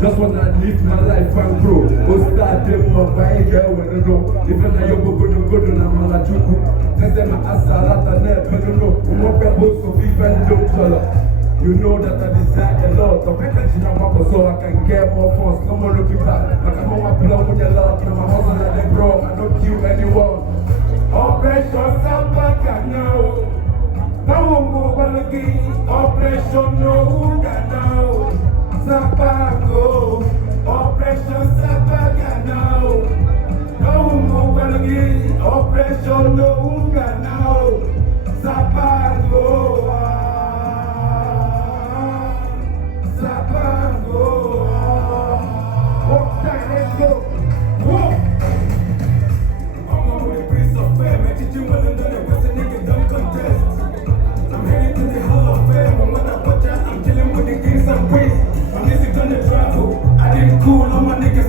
Just wanna live my life and grow. Oh, start them up, I ain't get when I know. Even though you're good, and I'm a chuku. Let's say my assalata, never know. What people so even don't color. You know that I desire a lot. I'm making so I can get more funds. No more looking back. I can hold my blood with your love. I'm a hustle like they bro. I don't kill anyone. Operation Sabaka now. Now we're looking. Operation No now. Sabago. Operation Sabaka now. Now we're looking. Operation No now. Sabago. Cool, all my niggas